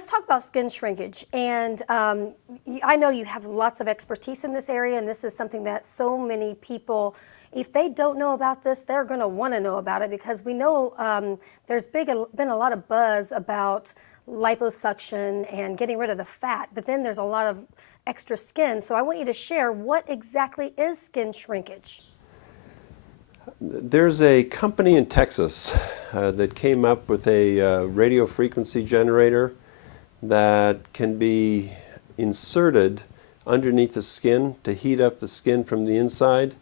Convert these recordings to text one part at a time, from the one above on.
let's talk about skin shrinkage. And I know you have lots of expertise in this area, and this is something that so many people, if they don't know about this, they're going to want to know about it, because we know there's been a lot of buzz about liposuction and getting rid of the fat, but then there's a lot of extra skin. So I want you to share, what exactly is skin shrinkage? There's a company in Texas that came up with a radio frequency generator that can be inserted underneath the skin to heat up the skin from the inside,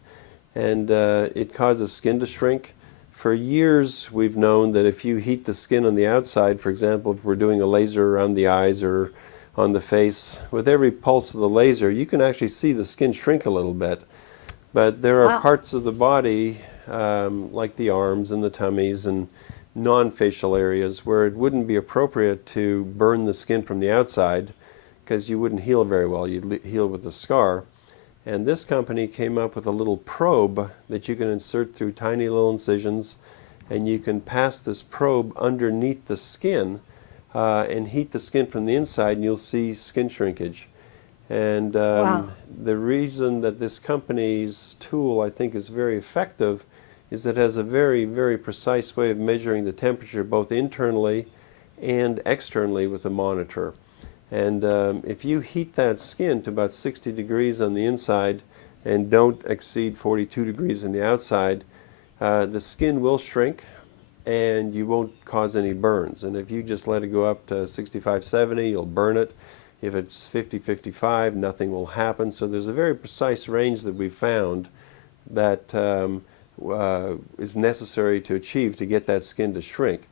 and it causes skin to shrink. For years we've known that if you heat the skin on the outside, for example, if we're doing a laser around the eyes or on the face, with every pulse of the laser you can actually see the skin shrink a little bit. But there are parts of the body, like the arms and the tummies and non-facial areas, where it wouldn't be appropriate to burn the skin from the outside, because you wouldn't heal very well. You'd heal with a scar. And this company came up with a little probe that you can insert through tiny little incisions, and you can pass this probe underneath the skin and heat the skin from the inside, and you'll see skin shrinkage. And the reason that this company's tool, I think, is very effective is that it has a very, very precise way of measuring the temperature both internally and externally with a monitor. And if you heat that skin to about 60 degrees on the inside and don't exceed 42 degrees on the outside, the skin will shrink and you won't cause any burns. And if you just let it go up to 65, 70, you'll burn it. If it's 50, 55, nothing will happen. So there's a very precise range that we found that is necessary to achieve to get that skin to shrink.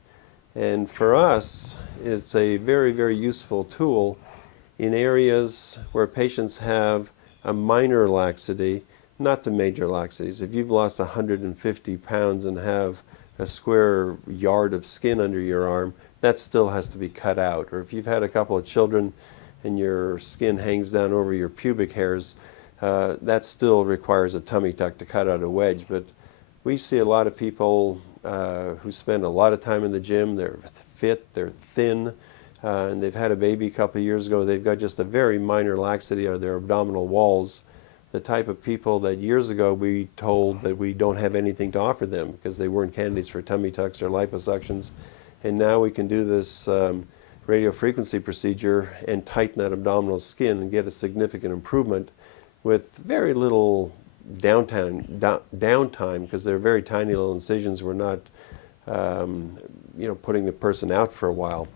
And for us, it's a very, very useful tool in areas where patients have a minor laxity, not the major laxities. If you've lost 150 pounds and have a square yard of skin under your arm, that still has to be cut out. Or if you've had a couple of children and your skin hangs down over your pubic hairs, that still requires a tummy tuck to cut out a wedge. But we see a lot of people who spend a lot of time in the gym. They're fit, they're thin, and they've had a baby a couple of years ago. They've got just a very minor laxity of their abdominal walls, the type of people that years ago we told that we don't have anything to offer them because they weren't candidates for tummy tucks or liposuctions. And now we can do this radio frequency procedure and tighten that abdominal skin and get a significant improvement with very little downtime, because they're very tiny little incisions. We're not putting the person out for a while.